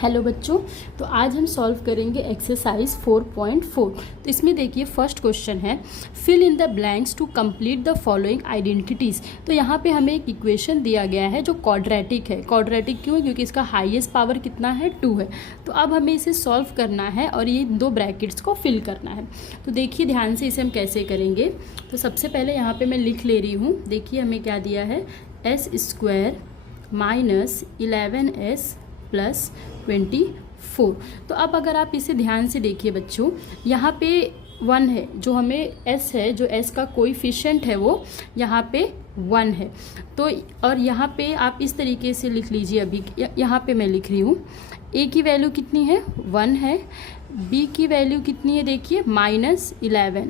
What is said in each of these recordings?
Hello बच्चों, तो आज हम सॉल्व करेंगे एक्सरसाइज 4.4। तो इसमें देखिए फर्स्ट क्वेश्चन है fill in the blanks to complete the following identities. तो यहाँ पे हमें एक इक्वेशन दिया गया है जो क्वाड्रेटिक है। क्वाड्रेटिक क्यों है? क्योंकि इसका हाईएस्ट पावर कितना है, 2 है। तो अब हमें इसे सॉल्व करना है और ये 2 ब्रैकेट्स को फिल करना है। तो देखिए ध्यान से इसे हम कैसे करेंगे। तो सबसे पहले यहाँ पर मैं लिख ले रही हूँ। देखिए हमें क्या दिया है, s² माइनस 11s प्लस 24। तो अब अगर आप इसे ध्यान से देखिए बच्चों, यहाँ पे 1 है, जो हमें s है, जो s का कोएफिशिएंट है वो यहाँ पे 1 है। तो और यहाँ पे आप इस तरीके से लिख लीजिए। अभी यहाँ पे मैं लिख रही हूँ, a की वैल्यू कितनी है, 1 है। b की वैल्यू कितनी है, देखिए -11,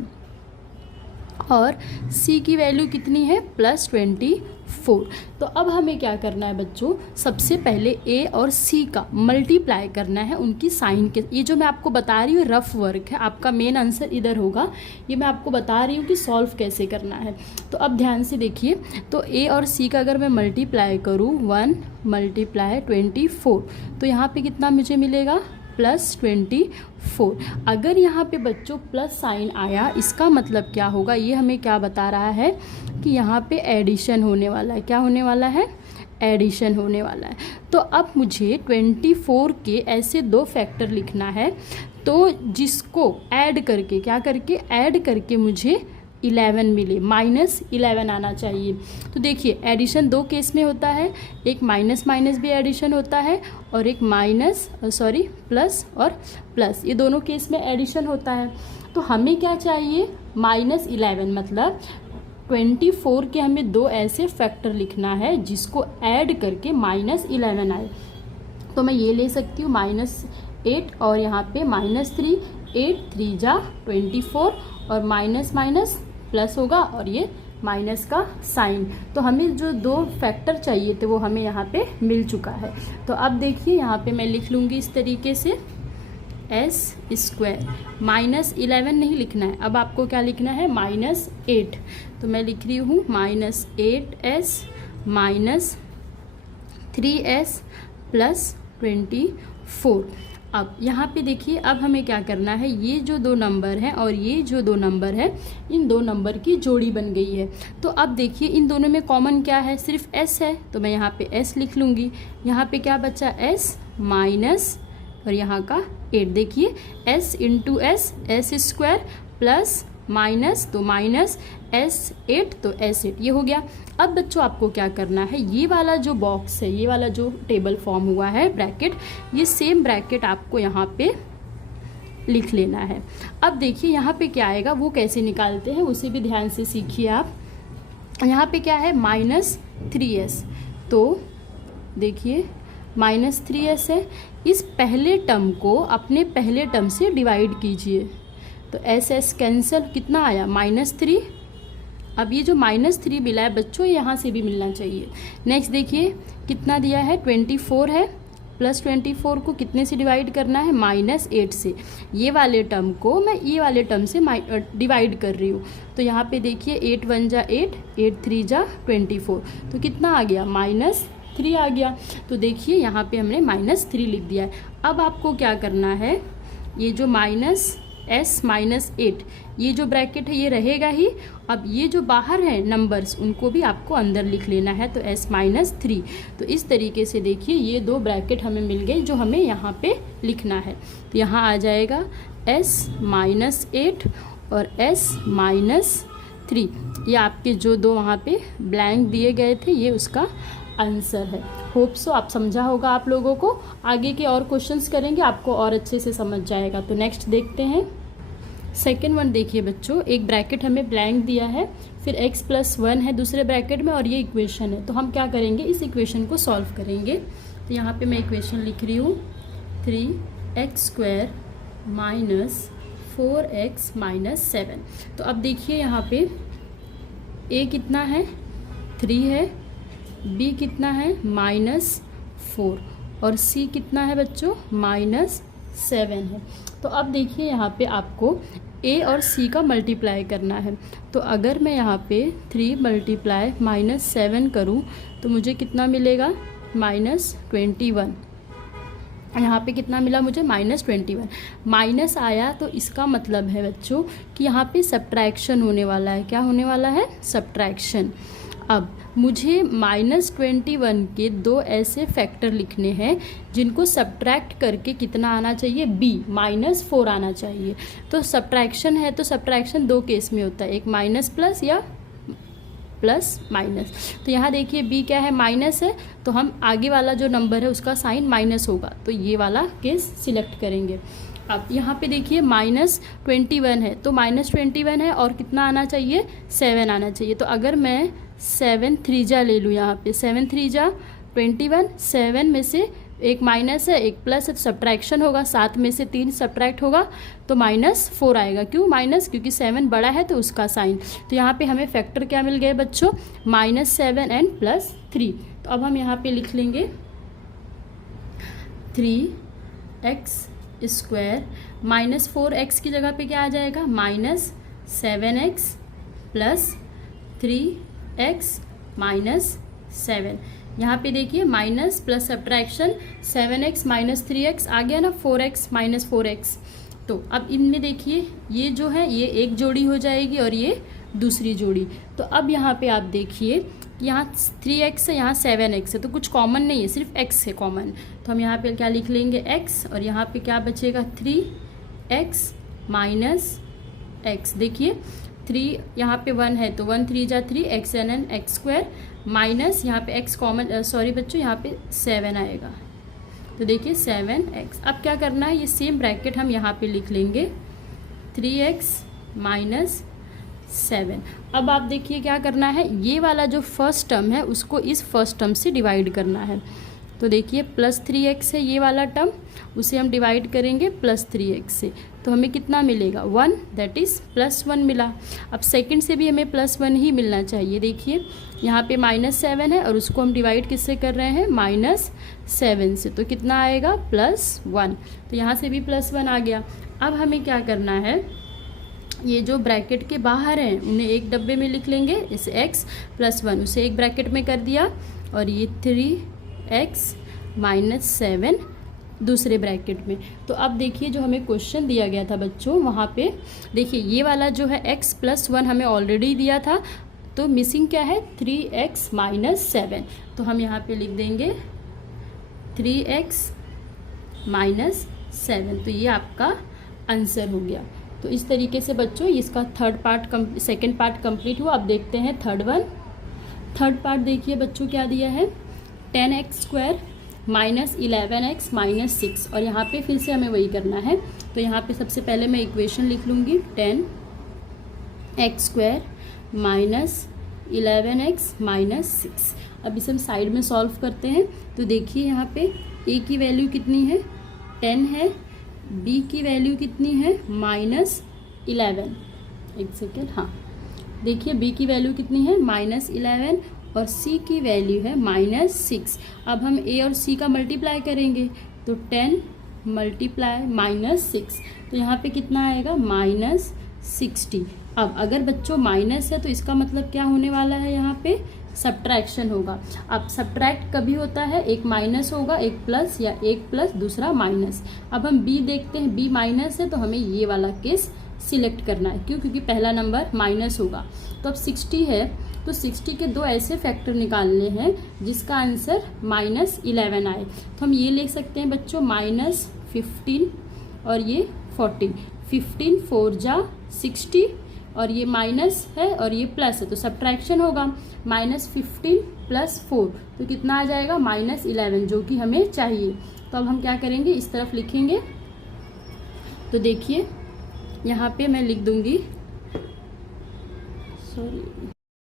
और c की वैल्यू कितनी है, +24। तो अब हमें क्या करना है बच्चों, सबसे पहले a और c का मल्टीप्लाई करना है उनकी साइन के। ये जो मैं आपको बता रही हूँ रफ वर्क है, आपका मेन आंसर इधर होगा। ये मैं आपको बता रही हूँ कि सॉल्व कैसे करना है। तो अब ध्यान से देखिए, तो a और c का अगर मैं मल्टीप्लाई करूँ, 1 × 24, तो यहाँ पे कितना मुझे मिलेगा, +24। अगर यहाँ पे बच्चों प्लस साइन आया, इसका मतलब क्या होगा, ये हमें क्या बता रहा है कि यहाँ पे एडिशन होने वाला है। क्या होने वाला है, एडिशन होने वाला है। तो अब मुझे 24 के ऐसे 2 फैक्टर लिखना है, तो जिसको ऐड करके, क्या करके, ऐड करके मुझे 11 मिले, -11 आना चाहिए। तो देखिए एडिशन 2 केस में होता है, एक माइनस माइनस भी एडिशन होता है और एक प्लस और प्लस, ये दोनों केस में एडिशन होता है। तो हमें क्या चाहिए, -11, मतलब 24 के हमें 2 ऐसे फैक्टर लिखना है जिसको ऐड करके -11 आए। तो मैं ये ले सकती हूँ -8 और यहाँ पे -3, 8 3 जा 24, और माइनस माइनस प्लस होगा और ये माइनस का साइन। तो हमें जो 2 फैक्टर चाहिए थे वो हमें यहाँ पे मिल चुका है। तो अब देखिए यहाँ पे मैं लिख लूँगी इस तरीके से, s², -11 नहीं लिखना है, अब आपको क्या लिखना है, -8। तो मैं लिख रही हूँ -8s -3s प्लस 24। अब यहाँ पे देखिए, अब हमें क्या करना है, ये जो 2 नंबर हैं और ये जो 2 नंबर है, इन 2 नंबर की जोड़ी बन गई है। तो अब देखिए इन दोनों में कॉमन क्या है, सिर्फ s है। तो मैं यहाँ पे s लिख लूँगी। यहाँ पे क्या बचा, s माइनस और यहाँ का 8। देखिए s × s² प्लस माइनस, तो -s8, तो s8 ये हो गया। अब बच्चों आपको क्या करना है, ये वाला जो बॉक्स है, ये वाला जो टेबल फॉर्म हुआ है ब्रैकेट, ये सेम ब्रैकेट आपको यहाँ पे लिख लेना है। अब देखिए यहाँ पे क्या आएगा, वो कैसे निकालते हैं उसे भी ध्यान से सीखिए आप। यहाँ पे क्या है, -3s, तो देखिए -3s है। इस पहले टर्म को अपने पहले टर्म से डिवाइड कीजिए, तो s कैंसिल, कितना आया, -3। अब ये जो -3 मिला है बच्चों, यहाँ से भी मिलना चाहिए। नेक्स्ट देखिए कितना दिया है, 24 है, प्लस 24 को कितने से डिवाइड करना है, -8 से। ये वाले टर्म को मैं ये वाले टर्म से डिवाइड कर रही हूँ। तो यहाँ पे देखिए 8 1 जा 8, 8 3 जा 24, तो कितना आ गया, -3 आ गया। तो देखिए यहाँ पे हमने -3 लिख दिया है। अब आपको क्या करना है, ये जो s -8, ये जो ब्रैकेट है ये रहेगा ही। अब ये जो बाहर है नंबर्स, उनको भी आपको अंदर लिख लेना है, तो s -3। तो इस तरीके से देखिए ये 2 ब्रैकेट हमें मिल गए जो हमें यहाँ पे लिखना है। तो यहाँ आ जाएगा s -8 और s -3। ये आपके जो 2 वहाँ पे ब्लैंक दिए गए थे, ये उसका आंसर है। होप सो आप समझा होगा आप लोगों को। आगे के और क्वेश्चंस करेंगे, आपको और अच्छे से समझ जाएगा। तो नेक्स्ट देखते हैं, सेकेंड वन देखिए बच्चों, एक ब्रैकेट हमें ब्लैंक दिया है, फिर x + 1 है दूसरे ब्रैकेट में, और ये इक्वेशन है। तो हम क्या करेंगे, इस इक्वेशन को सॉल्व करेंगे। तो यहाँ पे मैं इक्वेशन लिख रही हूँ, 3x² - 4x - 7। तो अब देखिए यहाँ पे a कितना है, 3 है, b कितना है, -4, और c कितना है बच्चों, -7 है। तो अब देखिए यहाँ पे आपको a और c का मल्टीप्लाई करना है। तो अगर मैं यहाँ पे 3 × -7 करूँ तो मुझे कितना मिलेगा, -21। यहाँ पे कितना मिला मुझे -21 माइनस आया, तो इसका मतलब है बच्चों कि यहाँ पे सब्ट्रैक्शन होने वाला है। क्या होने वाला है? सब्ट्रैक्शन। अब मुझे -21 के दो ऐसे फैक्टर लिखने हैं जिनको सब्ट्रैक्ट करके कितना आना चाहिए? b -4 आना चाहिए। तो सब्ट्रैक्शन है तो सब्ट्रैक्शन दो केस में होता है, एक माइनस प्लस या प्लस माइनस। तो यहाँ देखिए b क्या है? माइनस है, तो हम आगे वाला जो नंबर है उसका साइन माइनस होगा, तो ये वाला केस सिलेक्ट करेंगे। अब यहाँ पे देखिए -21 है, तो -21 है और कितना आना चाहिए? 7 आना चाहिए। तो अगर मैं 7 3 ले लूँ, यहाँ पे 7 3 21, 7 में से एक माइनस है एक प्लस है, तो सब्ट्रैक्शन होगा, 7 में से 3 सब्ट्रैक्ट होगा तो -4 आएगा। क्यों माइनस? क्योंकि 7 बड़ा है तो उसका साइन। तो यहाँ पे हमें फैक्टर क्या मिल गए बच्चों? -7 एंड +3। तो अब हम यहाँ पे लिख लेंगे 3x² -4x की जगह पे क्या आ जाएगा? -7x + 3x -7। यहाँ पे देखिए minus plus subtraction 7x - 3x आ गया ना, 4x - 4x। तो अब इनमें देखिए ये जो है ये एक जोड़ी हो जाएगी और ये दूसरी जोड़ी। तो अब यहाँ पे आप देखिए यहाँ 3x है, यहाँ 7x है, तो कुछ कॉमन नहीं है, सिर्फ x है कॉमन। तो हम यहाँ पे क्या लिख लेंगे? x, और यहाँ पे क्या बचेगा? 3x - x। देखिए 3 यहाँ पे 1 है तो 1 3 3 x n x² माइनस यहाँ पे x कॉमन, सॉरी बच्चों यहाँ पे 7 आएगा, तो देखिए 7x। अब क्या करना है? ये सेम ब्रैकेट हम यहाँ पे लिख लेंगे 3x - 7। अब आप देखिए क्या करना है, ये वाला जो फर्स्ट टर्म है उसको इस फर्स्ट टर्म से डिवाइड करना है। तो देखिए +3x है ये वाला टर्म, उसे हम डिवाइड करेंगे +3x से, तो हमें कितना मिलेगा? 1, दैट इज़ +1 मिला। अब सेकंड से भी हमें +1 ही मिलना चाहिए। देखिए यहाँ पे -7 है और उसको हम डिवाइड किससे कर रहे हैं? -7 से, तो कितना आएगा? +1। तो यहाँ से भी +1 आ गया। अब हमें क्या करना है? ये जो ब्रैकेट के बाहर हैं उन्हें एक डब्बे में लिख लेंगे, इस x + 1 उसे एक ब्रैकेट में कर दिया, और ये 3x - 7 दूसरे ब्रैकेट में। तो अब देखिए जो हमें क्वेश्चन दिया गया था बच्चों, वहाँ पे देखिए ये वाला जो है x + 1 हमें ऑलरेडी दिया था, तो मिसिंग क्या है? 3x - 7। तो हम यहाँ पे लिख देंगे 3x - 7। तो ये आपका आंसर हो गया। तो इस तरीके से बच्चों इसका सेकंड पार्ट कंप्लीट हुआ। अब देखते हैं थर्ड पार्ट। देखिए बच्चों क्या दिया है? 10x² -11x -6, और यहाँ पे फिर से हमें वही करना है। तो यहाँ पे सबसे पहले मैं इक्वेशन लिख लूँगी 10x² -11x -6। अब इसे हम साइड में सॉल्व करते हैं। तो देखिए यहाँ पे a की वैल्यू कितनी है? 10 है, b की वैल्यू कितनी है? -11। एक सेकेंड, हाँ देखिए b की वैल्यू कितनी है? -11, और c की वैल्यू है -6। अब हम a और c का मल्टीप्लाई करेंगे, तो 10 × -6, तो यहाँ पे कितना आएगा? -60। अब अगर बच्चों माइनस है तो इसका मतलब क्या होने वाला है? यहाँ पे सब्ट्रैक्शन होगा। अब सब्ट्रैक्ट कभी होता है? एक माइनस होगा, एक प्लस, या एक प्लस दूसरा माइनस। अब हम b देखते हैं, b माइनस है तो हमें ये वाला केस सिलेक्ट करना है। क्यों? क्योंकि पहला नंबर माइनस होगा। तो अब 60 है, तो 60 के दो ऐसे फैक्टर निकालने हैं जिसका आंसर -11 आए। तो हम ये लिख सकते हैं बच्चों -15 और ये 14। 15 4 जा 60, और ये माइनस है और ये प्लस है, तो सब्ट्रैक्शन होगा। -15 + 4, तो कितना आ जाएगा? -11, जो कि हमें चाहिए। तो अब हम क्या करेंगे? इस तरफ लिखेंगे। तो देखिए यहाँ पे मैं लिख दूंगी,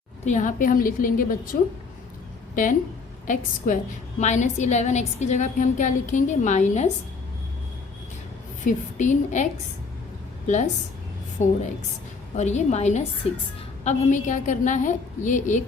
तो यहाँ पे हम लिख लेंगे बच्चों 10x² -11x की जगह पे हम क्या लिखेंगे? -15x + 4x, और ये -6। अब हमें क्या करना है? ये एक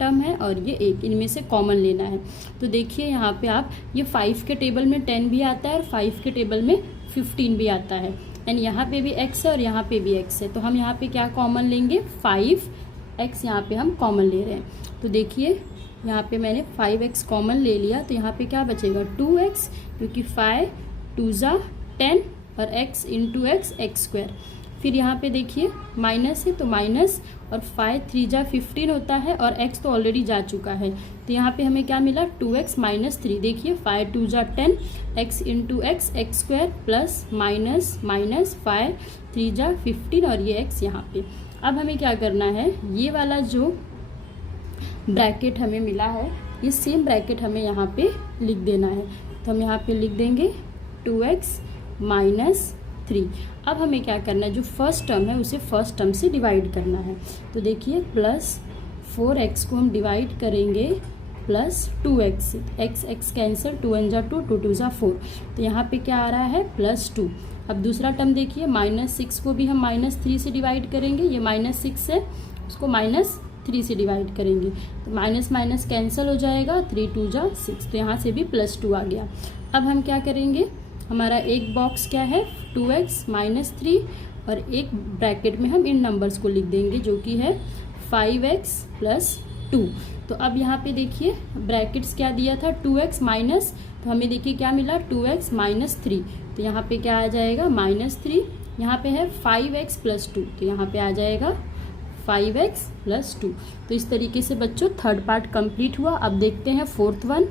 टर्म है और ये एक, इनमें से कॉमन लेना है। तो देखिए यहाँ पे आप ये 5 के टेबल में 10 भी आता है और 5 के टेबल में 15 भी आता है, एंड यहाँ पे भी x है और यहाँ पे भी x है। तो हम यहाँ पे क्या कॉमन लेंगे? 5x यहाँ पे हम कॉमन ले रहे हैं। तो देखिए यहाँ पे मैंने 5x कॉमन ले लिया, तो यहाँ पे क्या बचेगा 2x, क्योंकि 5 2 ज़ा 10 और x इंटू एक्स स्क्वायर। फिर यहाँ पे देखिए माइनस है तो माइनस, और 5 3 जा 15 होता है और x तो ऑलरेडी जा चुका है, तो यहाँ पे हमें क्या मिला 2x माइनस 3। देखिए 5 2 जा 10, x into x square plus minus minus 5 3 जा 15 और ये x यहाँ पे। अब हमें क्या करना है, ये वाला जो ब्रैकेट हमें मिला है ये सेम ब्रैकेट हमें यहाँ पे लिख देना है। तो हम यहाँ पे लिख देंगे 2x माइनस 3। अब हमें क्या करना है, जो फर्स्ट टर्म है उसे फर्स्ट टर्म से डिवाइड करना है। तो देखिए प्लस 4x को हम डिवाइड करेंगे प्लस 2x से, x कैंसिल, 2 1 जा 2 2 2 जा 4, तो यहाँ पे क्या आ रहा है प्लस 2। अब दूसरा टर्म देखिए माइनस 6 को भी हम माइनस 3 से डिवाइड करेंगे, ये माइनस 6 है उसको माइनस 3 से डिवाइड करेंगे, तो माइनस माइनस कैंसिल हो जाएगा, 3 2 जा 6, तो यहाँ से भी प्लस 2 आ गया। अब हम क्या करेंगे, हमारा एक बॉक्स क्या है 2x माइनस 3, और एक ब्रैकेट में हम इन नंबर्स को लिख देंगे जो कि है 5x प्लस 2। तो अब यहाँ पे देखिए ब्रैकेट्स क्या दिया था 2x माइनस, तो हमें देखिए क्या मिला 2x माइनस 3, तो यहाँ पे क्या आ जाएगा माइनस 3। यहाँ पे है 5x प्लस 2, तो यहाँ पे आ जाएगा 5x प्लस 2। तो इस तरीके से बच्चों थर्ड पार्ट कंप्लीट हुआ। अब देखते हैं फोर्थ वन।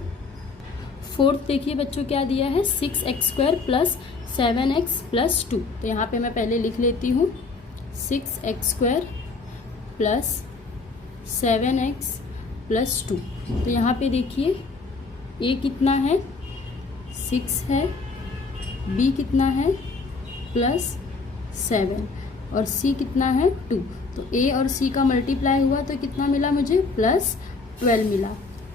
फोर्थ देखिए बच्चों क्या दिया है 6x square plus 7x plus 2, तो यहाँ पे मैं पहले लिख लेती हूँ 6x square plus 7x plus 2। तो यहाँ पे देखिए a कितना है 6 है, b कितना है प्लस 7 और c कितना है 2। तो a और c का मल्टीप्लाई हुआ तो कितना मिला मुझे प्लस 12 मिला।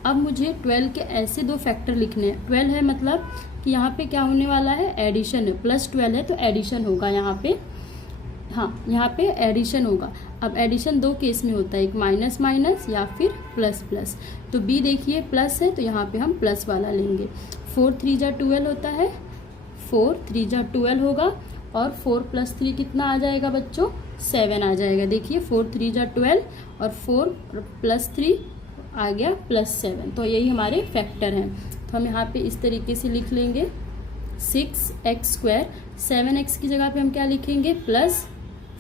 अब मुझे 12 के ऐसे दो फैक्टर लिखने हैं। 12 है मतलब कि यहाँ पे क्या होने वाला है एडिशन है, प्लस 12 है तो एडिशन होगा यहाँ पे, हाँ यहाँ पे एडिशन होगा। अब एडिशन दो केस में होता है, एक माइनस माइनस या फिर प्लस प्लस। तो b देखिए प्लस है तो यहाँ पे हम प्लस वाला लेंगे। 4 3 जा 12 होता है, 4 3 जा 12 होगा, और 4 प्लस 3 कितना आ जाएगा बच्चों 7 आ जाएगा। देखिए 4 3 जा 12 और 4 प्लस 3 आ गया प्लस 7, तो यही हमारे फैक्टर हैं। तो हम यहाँ पे इस तरीके से लिख लेंगे 6x स्क्वायर, 7x की जगह पे हम क्या लिखेंगे plus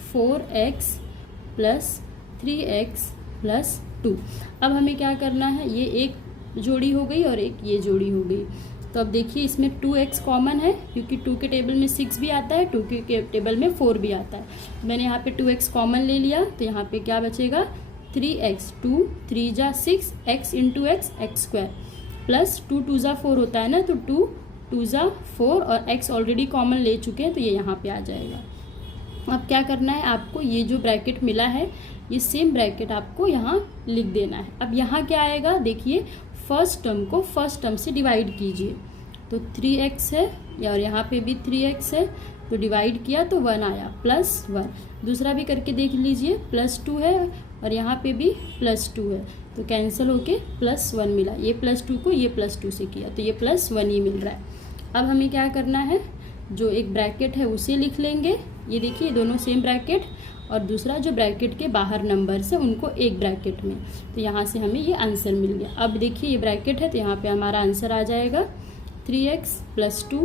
4x plus 3x plus 2। अब हमें क्या करना है, ये एक जोड़ी हो गई और एक ये जोड़ी हो गई। तो अब देखिए इसमें 2x कॉमन है क्योंकि 2 के टेबल में 6 भी आता है, 2 के टेबल में 4 भी आता है। मैंने यहाँ पे 2x कॉमन ले लिया, तो यहाँ पे क्या बचेगा 3x, 2 3 जा 6, x into x square plus 2 2 जा 4 होता है ना, तो 2 2 जा 4 और x ऑलरेडी कॉमन ले चुके हैं तो ये यहाँ पे आ जाएगा। अब क्या करना है आपको, ये जो ब्रैकेट मिला है ये सेम ब्रैकेट आपको यहाँ लिख देना है। अब यहाँ क्या आएगा देखिए, फर्स्ट टर्म को फर्स्ट टर्म से डिवाइड कीजिए, तो 3x है और यहाँ पे भी 3x है, तो डिवाइड किया तो 1 आया प्लस 1। दूसरा भी करके देख लीजिए प्लस 2 है और यहाँ पे भी प्लस 2 है, तो कैंसिल होके प्लस 1 मिला। ये प्लस 2 को ये प्लस 2 से किया तो ये प्लस 1 ही मिल रहा है। अब हमें क्या करना है, जो एक ब्रैकेट है उसे लिख लेंगे। ये देखिए दोनों सेम ब्रैकेट, और दूसरा जो ब्रैकेट के बाहर नंबर्स है उनको एक ब्रैकेट में, तो यहाँ से हमें ये आंसर मिल गया। अब देखिए ये ब्रैकेट है तो यहाँ पे हमारा आंसर आ जाएगा 3x प्लस 2,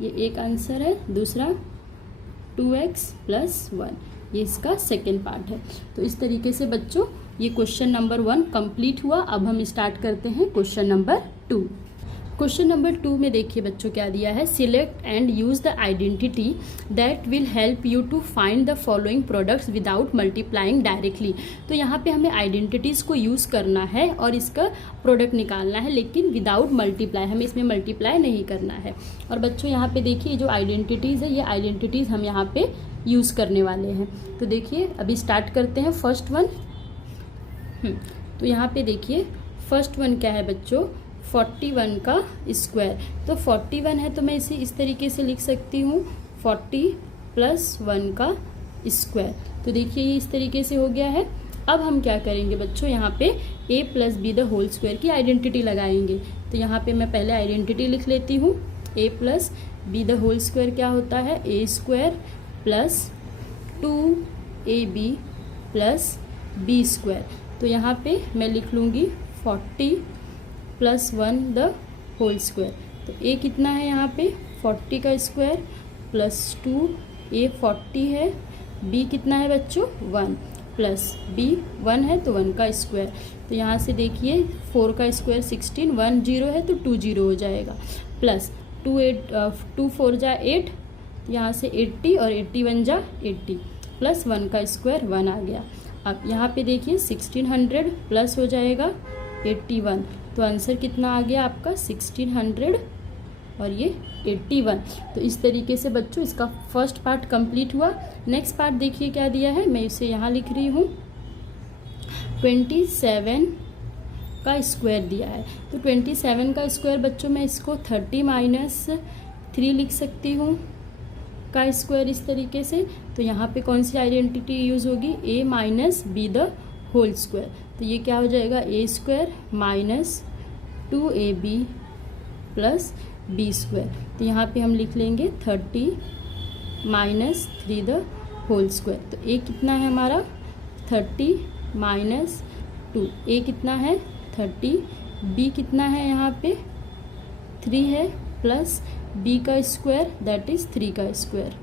ये एक आंसर है। दूसरा 2x प्लस 1, ये इसका सेकेंड पार्ट है। तो इस तरीके से बच्चों ये क्वेश्चन नंबर 1 कंप्लीट हुआ। अब हम स्टार्ट करते हैं क्वेश्चन नंबर 2। क्वेश्चन नंबर 2 में देखिए बच्चों क्या दिया है, select and use the identity that will help you to find the following products without multiplying directly. तो यहाँ पे हमें आइडेंटिटीज़ को यूज़ करना है और इसका प्रोडक्ट निकालना है, लेकिन विदाउट मल्टीप्लाई, हमें इसमें मल्टीप्लाई नहीं करना है। और बच्चों यहाँ पे देखिए जो आइडेंटिटीज़ है ये आइडेंटिटीज़ हम यहाँ पे यूज़ करने वाले हैं। तो देखिए अभी स्टार्ट करते हैं फर्स्ट वन। तो यहाँ पे देखिए फर्स्ट वन क्या है बच्चों, 41 का स्क्वायर। तो 41 है तो मैं इसे इस तरीके से लिख सकती हूँ 40 प्लस 1 का स्क्वायर। तो देखिए ये इस तरीके से हो गया है। अब हम क्या करेंगे बच्चों, यहाँ पे a plus b the whole square की आइडेंटिटी लगाएंगे। तो यहाँ पे मैं पहले आइडेंटिटी लिख लेती हूँ, a plus b the whole square क्या होता है, a square plus 2ab plus b square. तो यहाँ पे मैं लिख लूँगी 40 प्लस 1 द होल स्क्वायर। तो ए कितना है यहाँ पे 40 का स्क्वायर प्लस 2, ए 40 है, बी कितना है बच्चों 1 प्लस बी 1 है तो 1 का स्क्वायर। तो यहाँ से देखिए 4 का स्क्वायर 16, 1 0 है तो 2 0 हो जाएगा, प्लस 2 4 जा 8, यहाँ से 80 और 81 जा 80 प्लस 1 का स्क्वायर 1 आ गया। अब यहाँ पे देखिए 1600 प्लस हो जाएगा 81, तो आंसर कितना आ गया आपका 1600 और ये 81। तो इस तरीके से बच्चों इसका फर्स्ट पार्ट कंप्लीट हुआ। नेक्स्ट पार्ट देखिए क्या दिया है, मैं इसे यहाँ लिख रही हूँ 27 का स्क्वायर दिया है। तो 27 का स्क्वायर बच्चों मैं इसको 30 माइनस 3 लिख सकती हूँ का स्क्वायर इस तरीके से। तो यहाँ पे कौन सी आइडेंटिटी यूज़ होगी, a minus B the whole square. तो ये क्या हो जाएगा a square minus 2ab plus B square. तो यहाँ पे हम लिख लेंगे 30 माइनस 3 द होल स्क्वायर। तो a कितना है हमारा 30 माइनस 2, a कितना है 30, b कितना है यहाँ पे 3 है प्लस b का स्क्वायर दैट इज़ 3 का स्क्वायर।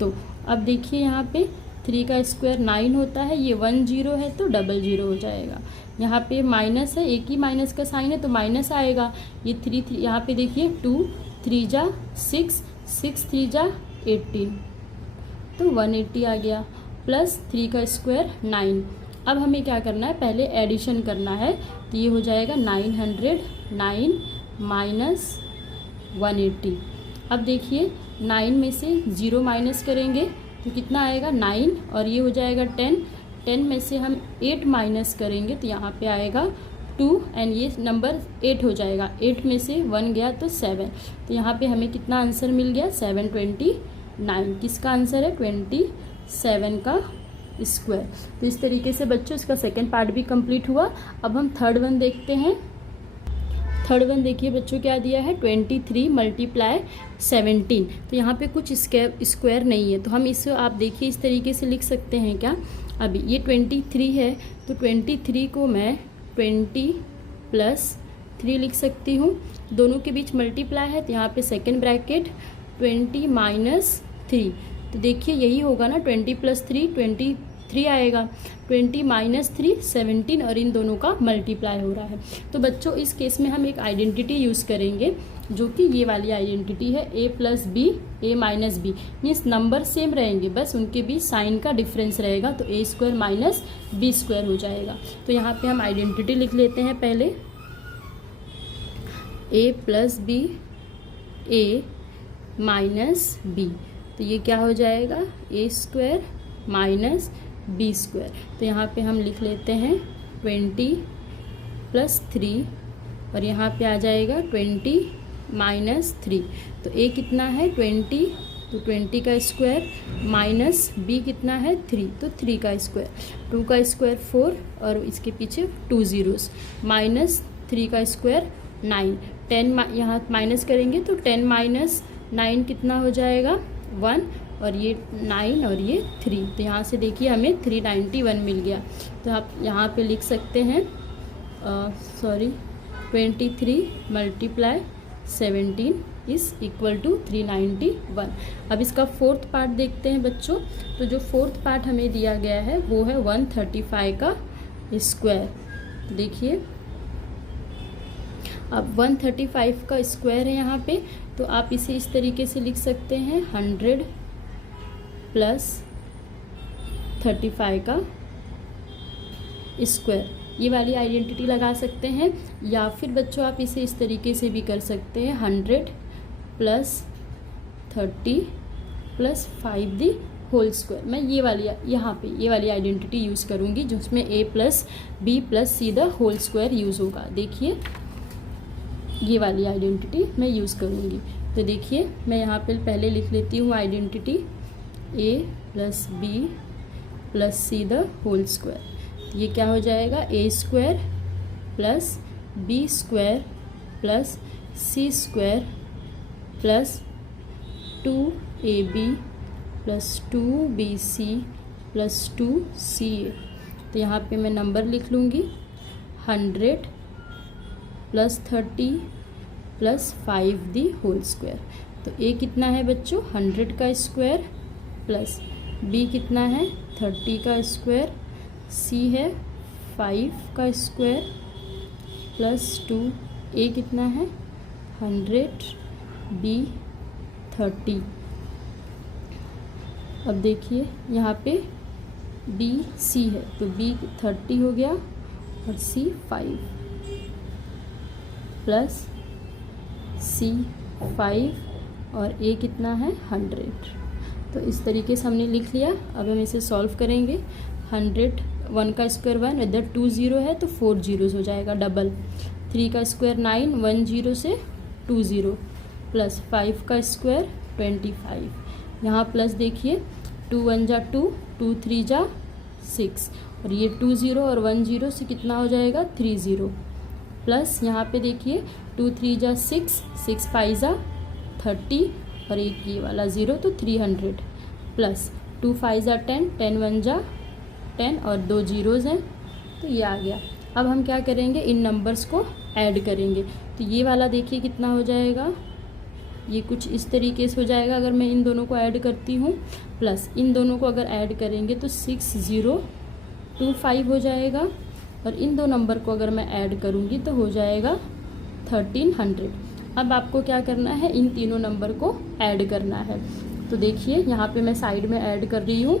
तो अब देखिए यहाँ पे 3 का स्क्वायर 9 होता है, ये 1 0 है तो 00 हो जाएगा। यहाँ पे माइनस है, एक ही माइनस का साइन है तो माइनस आएगा। ये 3 यहाँ पे देखिए 2 3 जा 6, 6 3 जा 18 तो 180 आ गया, प्लस 3 का स्क्वायर 9। अब हमें क्या करना है, पहले एडिशन करना है। तो ये हो जाएगा 909 माइनस 180। अब देखिए 9 में से 0 माइनस करेंगे तो कितना आएगा 9, और ये हो जाएगा 10, 10 में से हम 8 माइनस करेंगे तो यहाँ पे आएगा 2 एंड ये नंबर 8 हो जाएगा, 8 में से 1 गया तो 7। तो यहाँ पे हमें कितना आंसर मिल गया 729। किसका आंसर है 27 का स्क्वायर। तो इस तरीके से बच्चों इसका सेकेंड पार्ट भी कंप्लीट हुआ। अब हम थर्ड वन देखते हैं। थर्ड वन देखिए बच्चों क्या दिया है 23 मल्टीप्लाई 17। तो यहाँ पे कुछ स्क्वायर नहीं है तो हम इसे आप देखिए इस तरीके से लिख सकते हैं क्या। अभी ये 23 है तो 23 को मैं 20 प्लस 3 लिख सकती हूँ, दोनों के बीच मल्टीप्लाई है तो यहाँ पे सेकेंड ब्रैकेट 20 माइनस 3। तो देखिए यही होगा ना 20 प्लस 3 23 आएगा, 20 माइनस 3 17 और इन दोनों का मल्टीप्लाई हो रहा है। तो बच्चों इस केस में हम एक आइडेंटिटी यूज़ करेंगे जो कि ये वाली आइडेंटिटी है a plus B A minus b, means number same रहेंगे बस उनके बीच साइन का डिफरेंस रहेगा तो a square minus B square हो जाएगा। तो यहाँ पे हम आइडेंटिटी लिख लेते हैं पहले a plus B A minus B. तो ये क्या हो जाएगा a square minus B square. तो यहाँ पे हम लिख लेते हैं 20 प्लस 3 और यहाँ पे आ जाएगा 20 माइनस 3। तो a कितना है 20 तो 20 का स्क्वायर माइनस b कितना है 3 तो 3 का स्क्वायर, 2 का स्क्वायर 4 और इसके पीछे 2 ज़ीरोस माइनस 3 का स्क्वायर 9, 10 यहाँ माइनस करेंगे तो 10 माइनस 9 कितना हो जाएगा 1 और ये 9 और ये 3। तो यहाँ से देखिए हमें 391 मिल गया। तो आप यहाँ पे लिख सकते हैं 23 मल्टीप्लाई 17 इज़ इक्वल टू 391। अब इसका फोर्थ पार्ट देखते हैं बच्चों। तो जो फोर्थ पार्ट हमें दिया गया है वो है 135 का स्क्वायर। देखिए अब 135 का स्क्वायर है यहाँ पे, तो आप इसे इस तरीके से लिख सकते हैं 100 प्लस 35 का स्क्वायर। ये वाली आइडेंटिटी लगा सकते हैं, या फिर बच्चों आप इसे इस तरीके से भी कर सकते हैं 100 plus 30 plus 5 the whole square. मैं ये वाली यहाँ पे ये वाली आइडेंटिटी यूज़ करूँगी जिसमें a plus B plus C the whole square use होगा। देखिए ये वाली आइडेंटिटी मैं यूज़ करूँगी। तो देखिए मैं यहाँ पे पहले लिख लेती हूँ identity a plus B plus C the whole square. ये क्या हो जाएगा a square plus B square plus C square plus 2ab plus 2bc plus 2ca। तो यहाँ पे मैं नंबर लिख लूँगी 100 plus 30 plus 5 the whole square. तो ए कितना है बच्चों 100 का स्क्वायर प्लस बी कितना है 30 का स्क्वायर, सी है 5 का स्क्वायर प्लस 2, ए कितना है 100, बी 30। अब देखिए यहाँ पे बी सी है तो बी 30 हो गया और सी 5 प्लस सी 5 और ए कितना है 100। तो इस तरीके से हमने लिख लिया। अब हम इसे सॉल्व करेंगे। 100 1 का स्क्वायर 1, इधर 2 0 है तो 4 जीरोस हो जाएगा डबल। 3 का स्क्वायर 9, 1 0 से 2 0 प्लस 5 का स्क्वायर 25। यहाँ प्लस देखिए 2 1 जा 2, 2 3 जा 6 और ये 2 0 और 1 0 से कितना हो जाएगा 3 0 प्लस यहाँ पे देखिए 2 3 जा 6, 6 5 जा 30 और एक ये वाला 0 तो 300 प्लस 2 5 जा 10, 10 1 जा 10 और 2 जीरोज़ हैं तो ये आ गया। अब हम क्या करेंगे इन नंबर्स को ऐड करेंगे। तो ये वाला देखिए कितना हो जाएगा, ये कुछ इस तरीके से हो जाएगा अगर मैं इन दोनों को ऐड करती हूँ, प्लस इन दोनों को अगर ऐड करेंगे तो 6025 हो जाएगा और इन दो नंबर को अगर मैं ऐड करूँगी तो हो जाएगा 1300। अब आपको क्या करना है इन तीनों नंबर को ऐड करना है। तो देखिए यहाँ पे मैं साइड में ऐड कर रही हूँ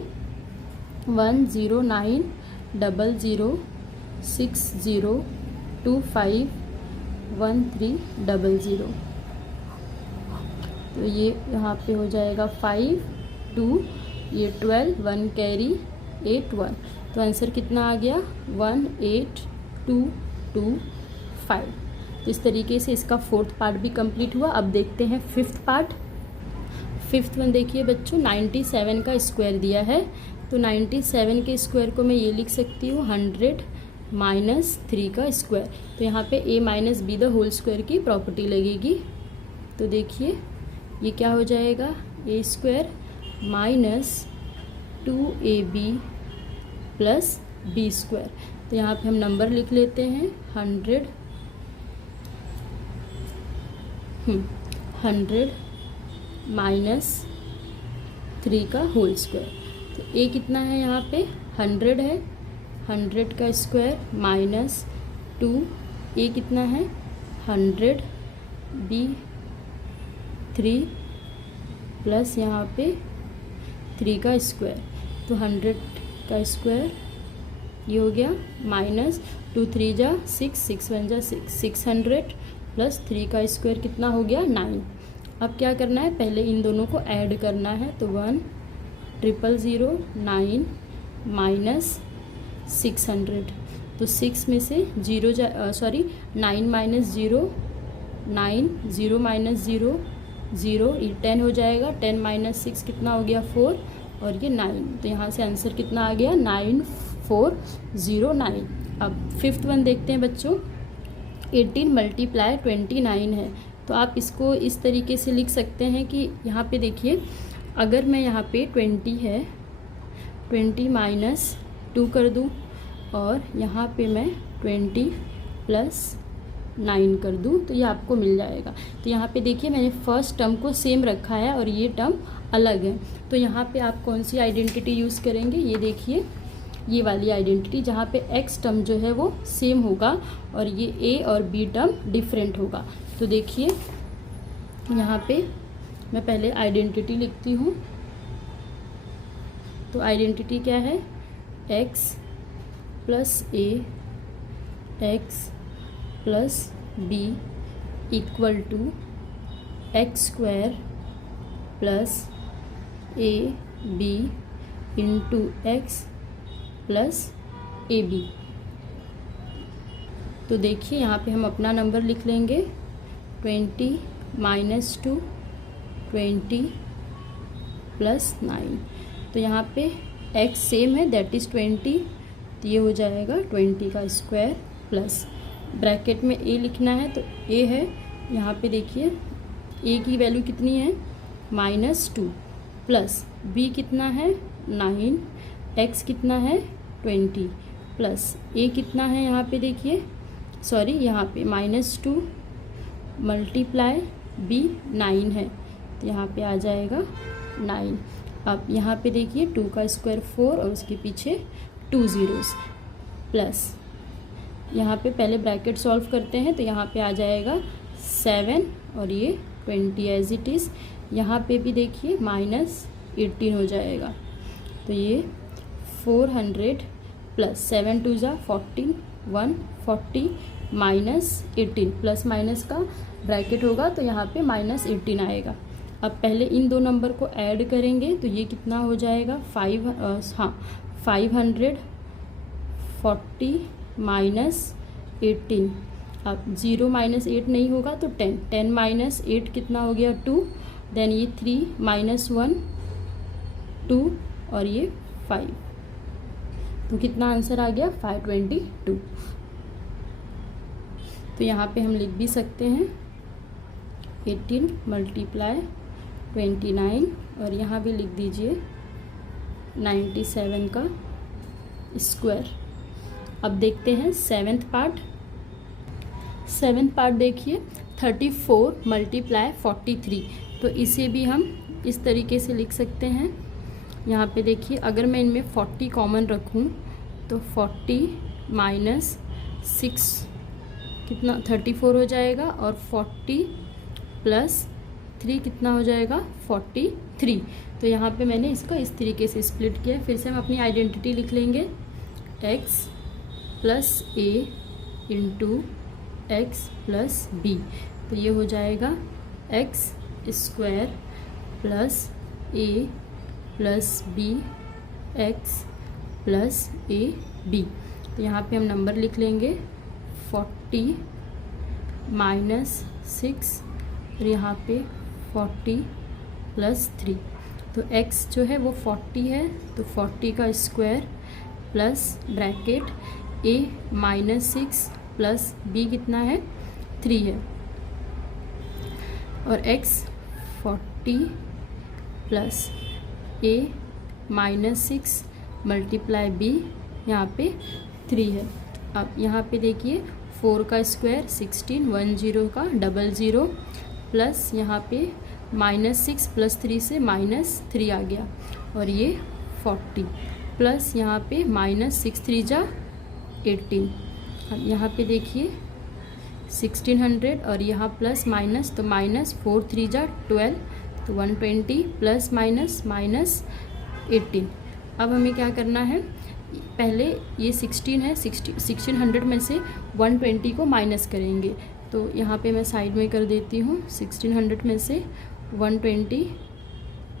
1090060251300। तो ये यहाँ पे हो जाएगा 5 2, ये 12, 1 कैरी 8 1। तो आंसर कितना आ गया 18225। तो इस तरीके से इसका फोर्थ पार्ट भी कंप्लीट हुआ। अब देखते हैं फिफ्थ पार्ट। फिफ्थ वन देखिए बच्चों 97 का स्क्वायर दिया है। तो 97 के स्क्वायर को मैं ये लिख सकती हूँ 100 माइनस 3 का स्क्वायर। तो यहाँ पे a minus B the whole square की प्रॉपर्टी लगेगी। तो देखिए ये क्या हो जाएगा a square minus 2ab plus B square. तो यहाँ पे हम नंबर लिख लेते हैं 100 माइनस 3 का होल स्क्वायर। तो a कितना है यहाँ पे 100 है, 100 का स्क्वायर माइनस 2, a कितना है 100, b 3 प्लस यहाँ पे 3 का स्क्वायर। तो 100 का स्क्वायर ये हो गया माइनस 2 3 जा 6, 6 1 जा 6, 600 प्लस 3 का स्क्वायर कितना हो गया 9। अब क्या करना है पहले इन दोनों को ऐड करना है। तो 1,009 माइनस 600। तो 6 में से 0 9 माइनस 0 9, 0 माइनस 0 0, ये 10 हो जाएगा। 10 माइनस 6 कितना हो गया 4 और ये 9। तो यहाँ से आंसर कितना आ गया 9409। अब फिफ्थ वन देखते हैं बच्चों 18 मल्टीप्लाई 29 है। तो आप इसको इस तरीके से लिख सकते हैं कि यहाँ पे देखिए अगर मैं यहाँ पे 20 है 20 माइनस 2 कर दूँ और यहाँ पे मैं 20 प्लस 9 कर दूँ तो ये आपको मिल जाएगा। तो यहाँ पे देखिए मैंने फर्स्ट टर्म को सेम रखा है और ये टर्म अलग है। तो यहाँ पे आप कौन सी आइडेंटिटी यूज़ करेंगे, ये देखिए ये वाली आइडेंटिटी जहाँ पे x टर्म जो है वो सेम होगा और ये a और b टर्म डिफरेंट होगा। तो देखिए यहाँ पे मैं पहले आइडेंटिटी लिखती हूँ। तो आइडेंटिटी क्या है x plus a x plus b equal to X square plus A B into X plus A B. तो देखिए यहाँ पे हम अपना नंबर लिख लेंगे 20 माइनस 2 20 प्लस 9। तो यहाँ पे x सेम है दैट इज़ 20। तो ये हो जाएगा 20 का स्क्वायर प्लस ब्रैकेट में a लिखना है तो a है यहाँ पे देखिए a की वैल्यू कितनी है -2 प्लस b कितना है 9, x कितना है 20 प्लस ए कितना है यहाँ पे देखिए, सॉरी यहाँ पे -2 मल्टीप्लाई बी 9 है, तो यहाँ पे आ जाएगा 9। अब यहाँ पे देखिए 2 का स्क्वायर 4 और उसके पीछे 2 ज़ीरोज़, प्लस यहाँ पे पहले ब्रैकेट सॉल्व करते हैं, तो यहाँ पे आ जाएगा 7 और ये 20 एज इट इज़। यहाँ पे भी देखिए -18 हो जाएगा, तो ये 400 प्लस 7 2 ज़ा 14 140 -18 प्लस माइनस का ब्रैकेट होगा, तो यहाँ पे -18 आएगा। अब पहले इन दो नंबर को ऐड करेंगे, तो ये कितना हो जाएगा 540 -18। अब 0 -8 नहीं होगा तो 10 -8 कितना हो गया 2, देन ये 3 -1 2 और ये 5, तो कितना आंसर आ गया 522। तो यहाँ पे हम लिख भी सकते हैं 18 मल्टीप्लाई 29 और यहाँ भी लिख दीजिए 97 का स्क्वायर। अब देखते हैं सेवेंथ पार्ट देखिए 34 मल्टीप्लाई 43, तो इसे भी हम इस तरीके से लिख सकते हैं। यहाँ पे देखिए अगर मैं इनमें 40 कॉमन रखूँ तो 40 -6 कितना 34 हो जाएगा, और 40 + 3 कितना हो जाएगा 43। तो यहाँ पे मैंने इसको इस तरीके से स्प्लिट किया। फिर से हम अपनी आइडेंटिटी लिख लेंगे, x + a × x + b, तो ये हो जाएगा x² + a + b x + a b। तो यहाँ पे हम नंबर लिख लेंगे 40 -6 और यहाँ पे 40 + 3, तो x जो है वो 40 है, तो 40 का square plus bracket a -6 plus b कितना है 3 है, और x 40 + a -6 मल्टीप्लाई b यहाँ पे 3 है। अब यहाँ पे देखिए 4 का स्क्वायर 16 10 का 00 प्लस यहाँ पे -6 + 3 से -3 आ गया, और ये 40 प्लस यहाँ पे -6 3 = 18। अब यहाँ पे देखिए 1600 और यहाँ प्लस माइनस, तो -4 3 = 12, तो 120 प्लस माइनस -18। अब हमें क्या करना है, पहले ये 16 है, 1600 में से 120 को माइनस करेंगे, तो यहाँ पे मैं साइड में कर देती हूँ। 1600 में से 120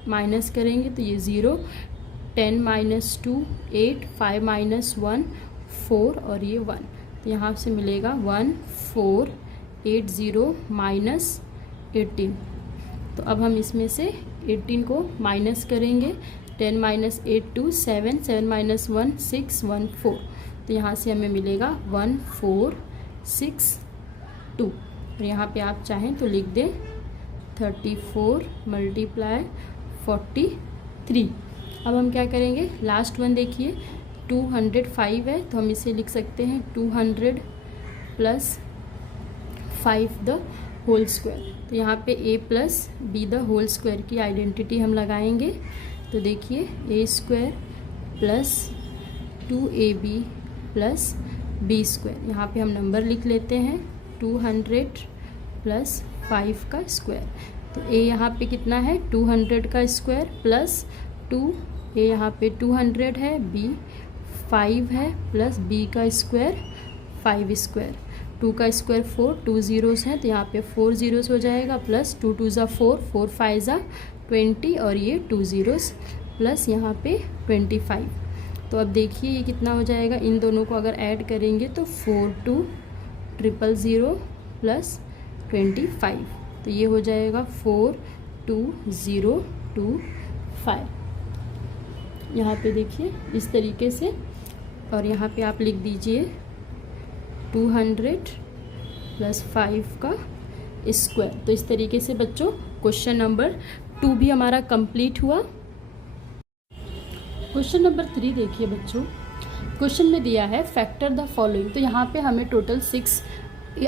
माइनस करेंगे तो ये 0, 10 - 2 8, 5 - 1 4 और ये 1, तो यहाँ से मिलेगा 1480 - 18। तो अब हम इसमें से 18 को माइनस करेंगे, 10 - 8 2 7, 7 - 1 6 1 4, तो यहाँ से हमें मिलेगा 1462। और यहाँ पे आप चाहें तो लिख दें 34 × 43। अब हम क्या करेंगे, लास्ट वन देखिए 205 है, तो हम इसे लिख सकते हैं 200 + 5 द होल स्क्वायर। तो यहाँ पे a + b the whole square की आइडेंटिटी हम लगाएंगे, तो देखिए a² + 2ab + b²। यहाँ पे हम नंबर लिख लेते हैं 200 + 5 का स्क्वायर। तो a यहाँ पे कितना है 200 का स्क्वायर प्लस 2, a यहाँ पे 200 है, b 5 है, प्लस b का स्क्वायर 5²। 2 का स्क्वायर 4, 2 ज़ीरोज़ हैं, तो यहाँ पे 4 ज़ीरोज़ हो जाएगा, प्लस 2 2 ज़ा 4, 4 5 ज़ा 20 और ये 2 ज़ीरोज़ प्लस यहाँ पे 25। तो अब देखिए ये कितना हो जाएगा, इन दोनों को अगर ऐड करेंगे तो 4200 + 25, तो ये हो जाएगा 42025। यहाँ पे देखिए इस तरीके से, और यहाँ पे आप लिख दीजिए 200 + 5 का स्क्वायर। तो इस तरीके से बच्चों क्वेश्चन नंबर 2 भी हमारा कंप्लीट हुआ। क्वेश्चन नंबर 3 देखिए बच्चों, क्वेश्चन में दिया है फैक्टर द फॉलोइंग, तो यहाँ पे हमें टोटल 6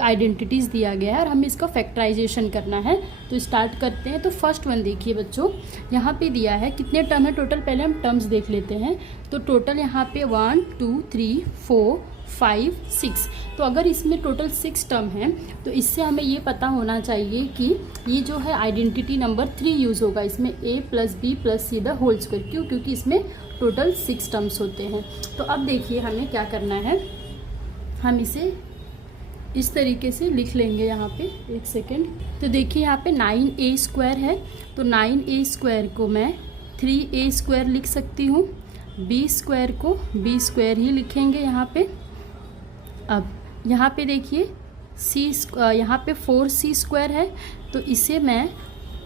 आइडेंटिटीज़ दिया गया है और हमें इसका फैक्टराइजेशन करना है। तो स्टार्ट करते हैं। तो फर्स्ट वन देखिए बच्चों, यहाँ पे दिया है कितने टर्म है टोटल, पहले हम टर्म्स देख लेते हैं। तो टोटल यहाँ पे 1 2 3 4 5 6, तो अगर इसमें टोटल 6 टर्म है तो इससे हमें ये पता होना चाहिए कि ये जो है आइडेंटिटी नंबर 3 यूज़ होगा इसमें, a + b + c the whole square. क्यों? क्योंकि इसमें टोटल 6 टर्म्स होते हैं। तो अब देखिए हमें क्या करना है, हम इसे इस तरीके से लिख लेंगे यहाँ पे, एक सेकेंड। तो देखिए यहाँ पे 9a² है, तो 9a² को मैं 3a² लिख सकती हूँ, b² को b² ही लिखेंगे यहाँ पे। अब यहाँ पे देखिए यहाँ पे 4c² है, तो इसे मैं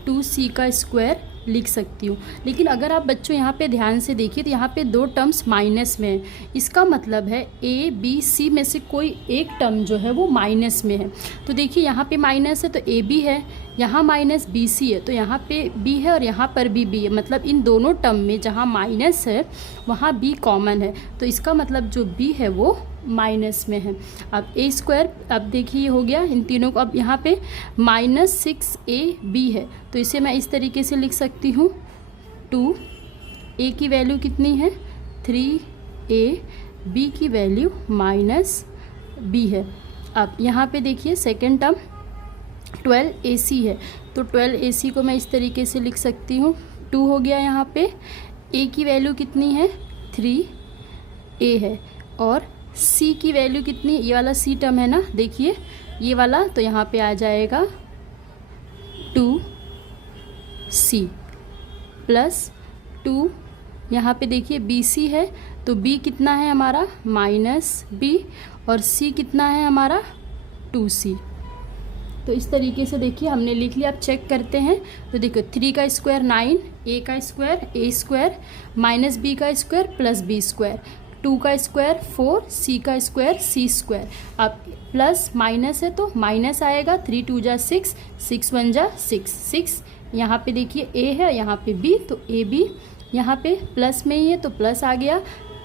2c² लिख सकती हूँ। लेकिन अगर आप बच्चों यहाँ पे ध्यान से देखिए तो यहाँ पे 2 टर्म्स माइनस में है, इसका मतलब है a b c में से कोई एक टर्म जो है वो माइनस में है। तो देखिए यहाँ पे माइनस है तो a b है, यहाँ माइनस बी सी है, तो यहाँ पे b है और यहाँ पर भी b है, मतलब इन दोनों टर्म में जहाँ माइनस है वहाँ b कॉमन है, तो इसका मतलब जो b है वो माइनस में है। अब a², अब देखिए ये हो गया इन तीनों को। अब यहाँ पे -6ab है, तो इसे मैं इस तरीके से लिख सकती हूँ 2a की वैल्यू कितनी है 3a, b की वैल्यू -b है। अब यहाँ पे देखिए सेकेंड टर्म 12ac है, तो 12ac को मैं इस तरीके से लिख सकती हूँ 2 हो गया। यहाँ पे a की वैल्यू कितनी है 3a है, और c की वैल्यू कितनी, ये वाला c टर्म है ना, देखिए ये वाला, तो यहाँ पे आ जाएगा 2c प्लस 2, यहाँ पे देखिए bc है, तो b कितना है हमारा -b, और c कितना है हमारा 2c। तो इस तरीके से देखिए हमने लिख लिया। अब चेक करते हैं। तो देखो 3 का स्क्वायर 9, a का स्क्वायर a² -b का स्क्वायर +b², 2 का स्क्वायर 4, c का स्क्वायर c²। अब प्लस माइनस है तो माइनस आएगा, 3 2 जा 6, 6 1 जा 6, 6 यहाँ पे देखिए a है, यहाँ पे b, तो a b यहाँ पे प्लस में ही है तो प्लस आ गया,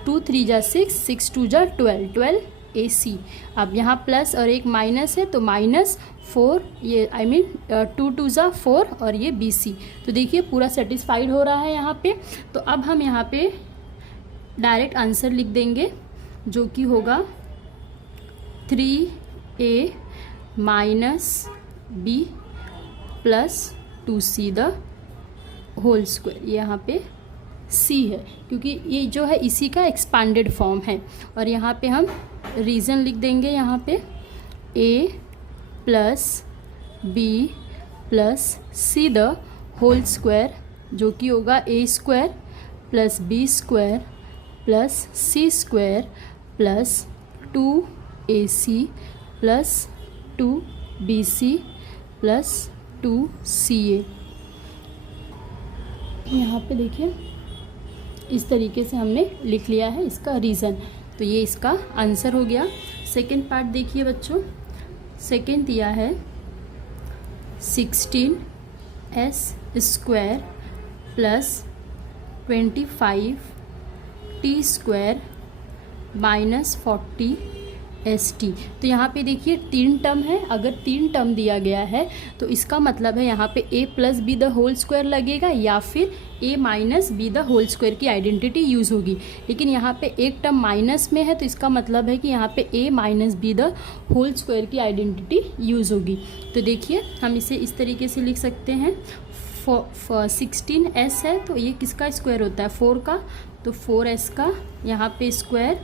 2 3 जा 6, 6 2 जा 12, 12 ac। अब यहाँ प्लस और एक माइनस है तो -4, ये -2 2 जा 4 और ये bc। तो देखिए पूरा सेटिस्फाइड हो रहा है यहाँ पे। तो अब हम यहाँ पे डायरेक्ट आंसर लिख देंगे जो कि होगा 3a - b + 2c the whole square. यहाँ पे c है क्योंकि ये जो है इसी का एक्सपांडेड फॉर्म है। और यहाँ पे हम रीज़न लिख देंगे, यहाँ पे a + b + c the whole square, जो कि होगा a² + b² + c² + 2ac + 2bc + 2ca। यहाँ पे देखिए इस तरीके से हमने लिख लिया है इसका रीज़न। तो ये इसका आंसर हो गया। सेकंड पार्ट देखिए बच्चों, सेकंड दिया है 16s² + 25t² -40st। तो यहाँ पे देखिए 3 टर्म है, अगर 3 टर्म दिया गया है तो इसका मतलब है यहाँ पे a + b the whole square लगेगा या फिर a - b the whole square की आइडेंटिटी यूज़ होगी। लेकिन यहाँ पे एक टर्म माइनस में है तो इसका मतलब है कि यहाँ पे a - b the whole square की आइडेंटिटी यूज़ होगी। तो देखिए हम इसे इस तरीके से लिख सकते हैं, 16s है तो ये किसका स्क्वायर होता है 4 का, तो 4s का यहाँ पे स्क्वायर,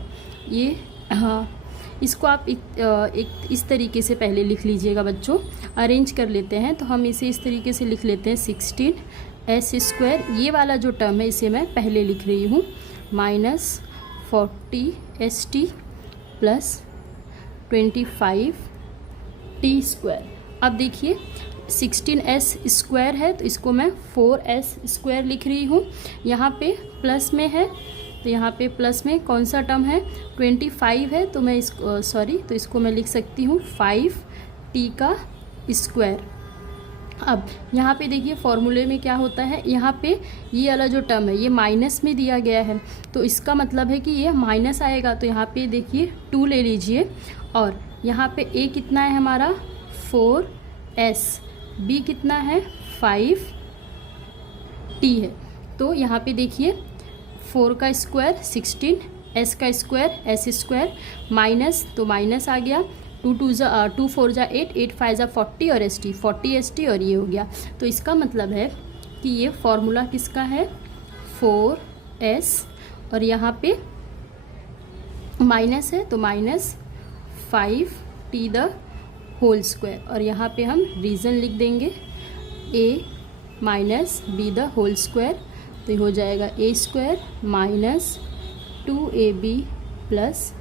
ये हाँ इसको आप एक इस तरीके से पहले लिख लीजिएगा बच्चों, अरेंज कर लेते हैं। तो हम इसे इस तरीके से लिख लेते हैं 16s², ये वाला जो टर्म है इसे मैं पहले लिख रही हूँ -40st + 25t²। अब देखिए 16s² है तो इसको मैं 4s² लिख रही हूँ, यहाँ पे प्लस में है तो यहाँ पे प्लस में कौन सा टर्म है 25 है तो मैं इसको तो इसको मैं लिख सकती हूँ 5t² अब यहाँ पे देखिए फॉर्मूले में क्या होता है, यहाँ पे ये वाला जो टर्म है ये माइनस में दिया गया है, तो इसका मतलब है कि ये माइनस आएगा। तो यहाँ पे देखिए 2 ले लीजिए, और यहाँ पे a कितना है हमारा 4s, b कितना है 5t है। तो यहाँ पे देखिए 4 का स्क्वायर 16, s का स्क्वायर s स्क्वायर, माइनस तो माइनस आ गया, 2 4 जा 8, 8 5 जा 40 और st 40st और ये हो गया। तो इसका मतलब है कि ये फॉर्मूला किसका है 4s, और यहाँ पे माइनस है तो minus 5t the whole square, और यहाँ पे हम रीज़न लिख देंगे a minus b the whole square, तो ये हो जाएगा a square minus 2ab plus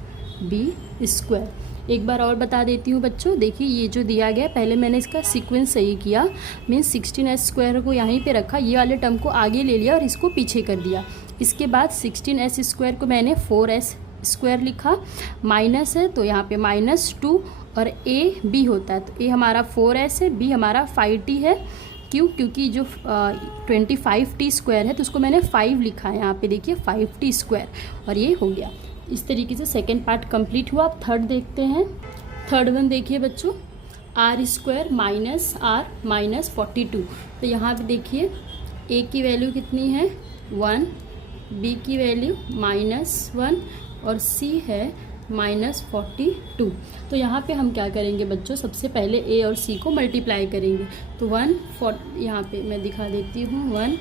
b square. एक बार और बता देती हूँ बच्चों, देखिए ये जो दिया गया पहले मैंने इसका सीक्वेंस सही किया, मीन्स 16s स्क्वायर को यहीं पे रखा, ये वाले टर्म को आगे ले लिया और इसको पीछे कर दिया। इसके बाद 16s स्क्वायर को मैंने 4s स्क्वायर लिखा, माइनस है तो यहाँ पे -2 और a b होता है, तो a हमारा 4s है, b हमारा 5t है। क्यों? क्योंकि जो 25t स्क्वायर है तो उसको मैंने 5 लिखा है, यहाँ पे देखिए 5t स्क्वायर, और ये हो गया। इस तरीके से सेकेंड पार्ट कंप्लीट हुआ। अब थर्ड देखते हैं। थर्ड वन देखिए बच्चों, R square minus R minus 42। तो यहाँ पे देखिए a की वैल्यू कितनी है 1, b की वैल्यू -1 और c है -42। तो यहाँ पे हम क्या करेंगे बच्चों, सबसे पहले a और c को मल्टीप्लाई करेंगे। तो 1 यहाँ पे मैं दिखा देती हूँ, 1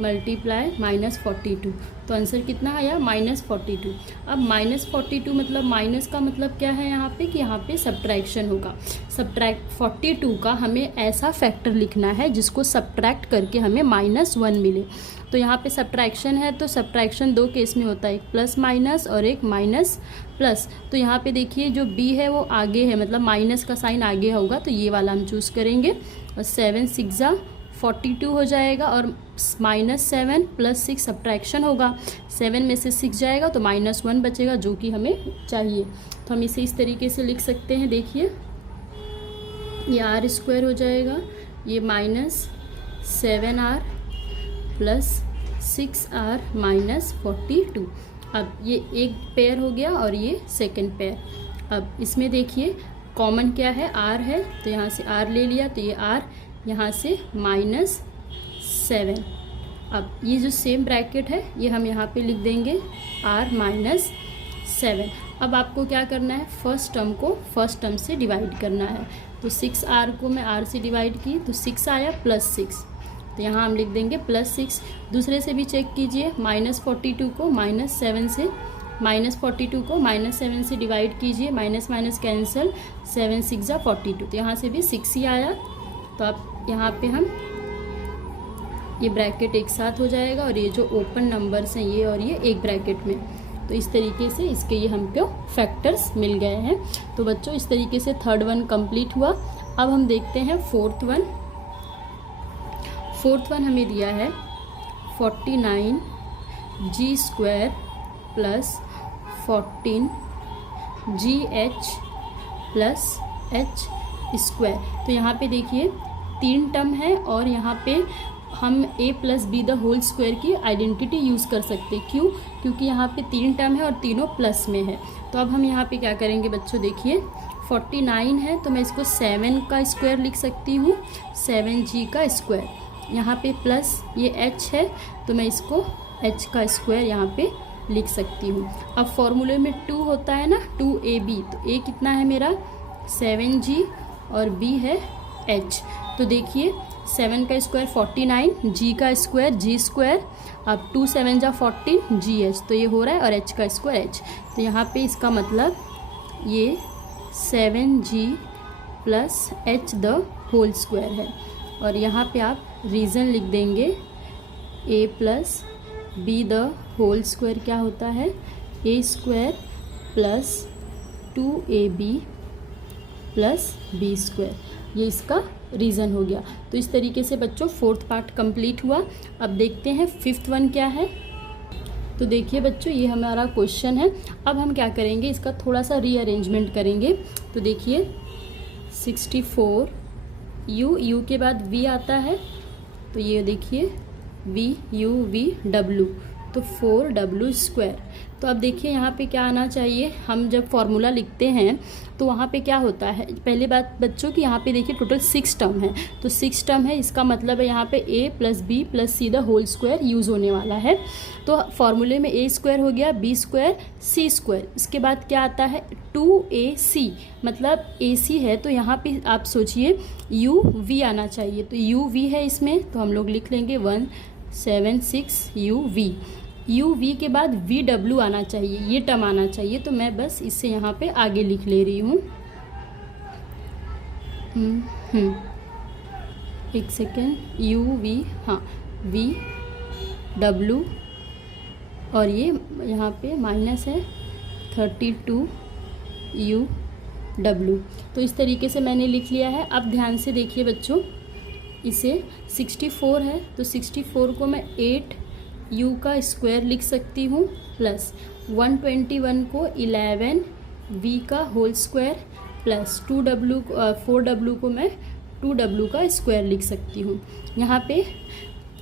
मल्टीप्लाई -42, तो आंसर कितना आया -42। अब -42 मतलब माइनस का मतलब क्या है यहाँ पे कि यहाँ पे सब्ट्रैक्शन होगा। सब्ट्रैक्ट 42 का हमें ऐसा फैक्टर लिखना है जिसको सब्ट्रैक्ट करके हमें -1 मिले। तो यहाँ पे सब्ट्रैक्शन है तो सब्ट्रैक्शन 2 केस में होता है, एक प्लस माइनस और एक माइनस प्लस। तो यहाँ पे देखिए जो b है वो आगे है, मतलब माइनस का साइन आगे होगा, तो ये वाला हम चूज़ करेंगे। और 7 6 42 हो जाएगा, और -7 + 6 सब्ट्रैक्शन होगा, 7 में से 6 जाएगा तो -1 बचेगा जो कि हमें चाहिए। तो हम इसे इस तरीके से लिख सकते हैं। देखिए ये आर स्क्वायर हो जाएगा, ये -7r + 6r -42। अब ये एक पेयर हो गया और ये सेकंड पेयर। अब इसमें देखिए कॉमन क्या है, r है, तो यहाँ से r ले लिया, तो ये r यहाँ से -7। अब ये जो सेम ब्रैकेट है ये हम यहाँ पे लिख देंगे r -7। अब आपको क्या करना है, फर्स्ट टर्म को फर्स्ट टर्म से डिवाइड करना है। तो 6r को मैं r से डिवाइड की तो 6 आया +6, तो यहाँ हम लिख देंगे +6। दूसरे से भी चेक कीजिए, -42 को -7 से -7 से डिवाइड कीजिए, माइनस माइनस कैंसिल, 7 6 42, तो यहाँ से भी 6 ही आया। तो अब यहाँ पे हम ये ब्रैकेट एक साथ हो जाएगा, और ये जो ओपन नंबर्स हैं ये और ये एक ब्रैकेट में, तो इस तरीके से इसके ये हमको फैक्टर्स मिल गए हैं। तो बच्चों इस तरीके से थर्ड वन कंप्लीट हुआ। अब हम देखते हैं फोर्थ वन। फोर्थ वन हमें दिया है 49g² + 14gh + h²। तो यहाँ पे देखिए 3 टर्म है, और यहाँ पे हम a + b the whole square की आइडेंटिटी यूज़ कर सकते। क्यों? क्योंकि यहाँ पे 3 टर्म है और तीनों प्लस में है। तो अब हम यहाँ पे क्या करेंगे बच्चों, देखिए 49 है तो मैं इसको 7 का स्क्वायर लिख सकती हूँ, 7g का स्क्वायर। यहाँ पे प्लस ये h है तो मैं इसको h का स्क्वायर यहाँ पे लिख सकती हूँ। अब फॉर्मूले में 2 होता है ना, 2ab, तो a कितना है मेरा 7g और b है h। तो देखिए 7 का स्क्वायर 49, g का स्क्वायर g², अब 2 7 जा 14 gh, तो ये हो रहा है, और h का स्क्वायर h। तो यहाँ पे इसका मतलब ये 7g + h the whole square है, और यहाँ पे आप रीज़न लिख देंगे a + b the whole square क्या होता है, a² + 2ab + b²। ये इसका रीज़न हो गया। तो इस तरीके से बच्चों फोर्थ पार्ट कंप्लीट हुआ। अब देखते हैं फिफ्थ वन क्या है। तो देखिए बच्चों ये हमारा क्वेश्चन है। अब हम क्या करेंगे, इसका थोड़ा सा रीअरेंजमेंट करेंगे। तो देखिए 64 यू के बाद वी आता है, तो ये देखिए VUV W, तो 4W²। तो अब देखिए यहाँ पे क्या आना चाहिए, हम जब फॉर्मूला लिखते हैं तो वहाँ पे क्या होता है, पहली बात बच्चों की यहाँ पे देखिए टोटल 6 टर्म है, तो 6 टर्म है, इसका मतलब है यहाँ पे A + B + C the whole square use होने वाला है। तो फॉर्मूले में A² हो गया, B² C², इसके बाद क्या आता है 2AC, मतलब AC है, तो यहाँ पे आप सोचिए UV आना चाहिए, तो UV है इसमें, तो हम लोग लिख लेंगे 176 UV के बाद VW आना चाहिए, ये टर्म आना चाहिए, तो मैं बस इससे यहाँ पे आगे लिख ले रही हूँ। एक सेकेंड, UV, हाँ VW, और ये यहाँ पे माइनस है 32 UW। तो इस तरीके से मैंने लिख लिया है। अब ध्यान से देखिए बच्चों, इसे 64 है, तो 64 को मैं 8U² लिख सकती हूँ, प्लस 121 को 11V² प्लस 4W को मैं 2W² लिख सकती हूँ। यहाँ पे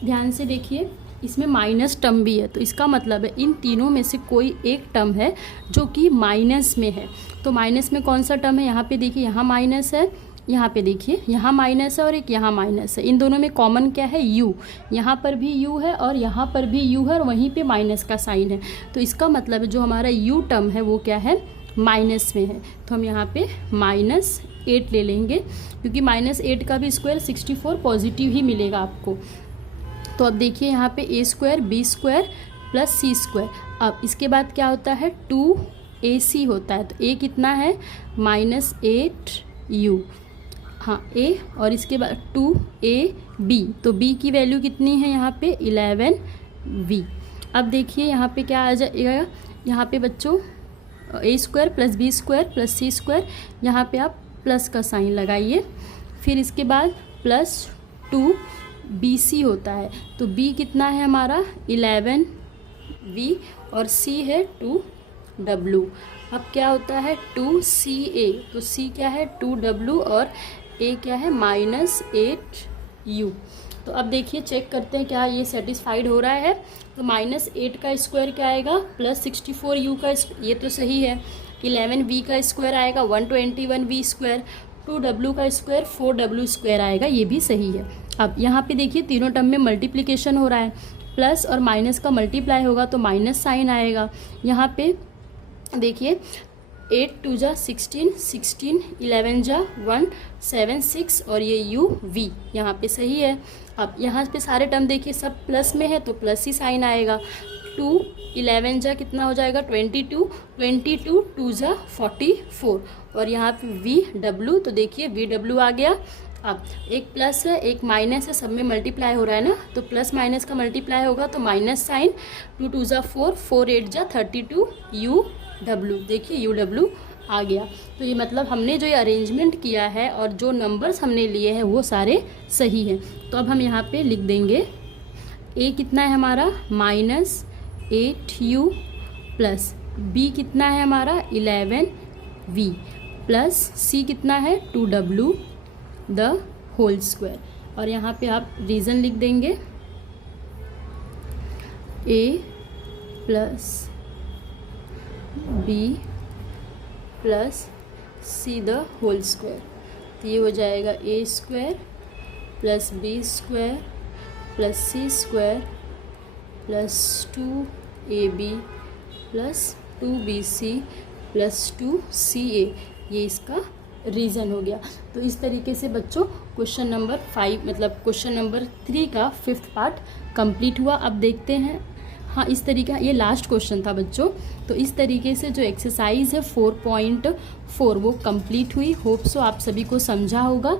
ध्यान से देखिए, इसमें माइनस टर्म भी है, तो इसका मतलब है इन तीनों में से कोई एक टर्म है जो कि माइनस में है। तो माइनस में कौन सा टर्म है, यहाँ पे देखिए, यहाँ माइनस है, यहाँ पे देखिए यहाँ माइनस है और एक यहाँ माइनस है। इन दोनों में कॉमन क्या है, U, यहाँ पर भी U है और यहाँ पर भी U है और वहीं पे माइनस का साइन है। तो इसका मतलब है जो हमारा U टर्म है वो क्या है, माइनस में है। तो हम यहाँ पे -8 ले लेंगे, क्योंकि -8 का भी स्क्वायर 64 पॉजिटिव ही मिलेगा आपको। तो अब देखिए यहाँ पे A² B² प्लस C²। अब इसके बाद क्या होता है 2AC होता है, तो A कितना है -8U, हाँ A, और इसके बाद 2AB, तो B की वैल्यू कितनी है यहाँ पे 11V। अब देखिए यहाँ पे क्या आ जाएगा, यहाँ पे बच्चों A² plus B² plus C², यहाँ पे आप प्लस का साइन लगाइए। फिर इसके बाद प्लस 2BC होता है, तो B कितना है हमारा 11V और C है 2W। अब क्या होता है 2CA, तो C क्या है 2W और A क्या है -8U। तो अब देखिए चेक करते हैं क्या ये सेटिस्फाइड हो रहा है। तो -8 का स्क्वायर क्या आएगा प्लस 64U का, ये तो सही है। 11V का स्क्वायर आएगा 121V², 2W का स्क्वायर 4W² आएगा, ये भी सही है। अब यहाँ पे देखिए तीनों टर्म में मल्टीप्लिकेशन हो रहा है, प्लस और माइनस का मल्टीप्लाई होगा तो माइनस साइन आएगा। यहाँ पे देखिए 8 2 जा 16, 16 11 जा 176 और ये UV यहाँ पे सही है। अब यहाँ पे सारे टर्म देखिए सब प्लस में है तो प्लस ही साइन आएगा। 2 11 जा कितना हो जाएगा 22, 22 2 जा 44 और यहाँ पे VW, तो देखिए VW आ गया। अब एक प्लस है एक माइनस है, सब में मल्टीप्लाई हो रहा है ना, तो प्लस माइनस का मल्टीप्लाई होगा तो माइनस साइन, 2 2 जा 4, 4 8 जा 32 UW, देखिए UW आ गया। तो ये मतलब हमने जो ये अरेंजमेंट किया है और जो नंबर्स हमने लिए हैं वो सारे सही हैं। तो अब हम यहाँ पे लिख देंगे A कितना है हमारा -8U प्लस B कितना है हमारा 11V प्लस C कितना है 2W द होल स्क्वायर। और यहाँ पे आप रीज़न लिख देंगे A plus B plus C the whole square. तो ये हो जाएगा A² plus B² plus C² plus 2AB plus 2BC plus 2CA, ये इसका रीज़न हो गया। तो इस तरीके से बच्चों क्वेश्चन नंबर 5 मतलब क्वेश्चन नंबर 3 का 5th पार्ट कंप्लीट हुआ। अब देखते हैं, हाँ इस तरीका, ये लास्ट क्वेश्चन था बच्चों। तो इस तरीके से जो एक्सरसाइज है 4.4 वो कंप्लीट हुई। होप सो आप सभी को समझा होगा।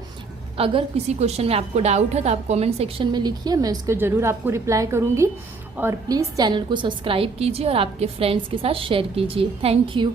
अगर किसी क्वेश्चन में आपको डाउट है तो आप कमेंट सेक्शन में लिखिए, मैं उसको ज़रूर आपको रिप्लाई करूँगी। और प्लीज़ चैनल को सब्सक्राइब कीजिए और आपके फ्रेंड्स के साथ शेयर कीजिए। Thank you.